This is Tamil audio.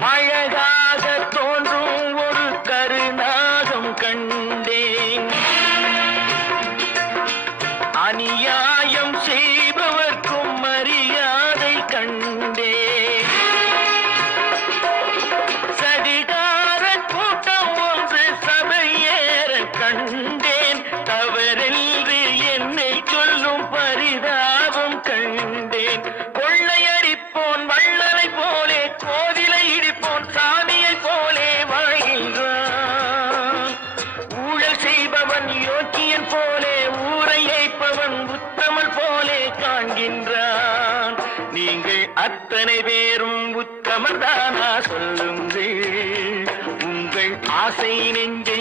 அழகாக தோன்றும் ஒரு கருநாகம் கண்டேன். அநியாயம் செய்பவர்க்கும் மரியாதை கண்டேன். காண்கின்றான் நீங்கள் அத்தனை பேரும் உத்தமர்தானா சொல்லுங்கள். உங்கள் ஆசை நெஞ்சை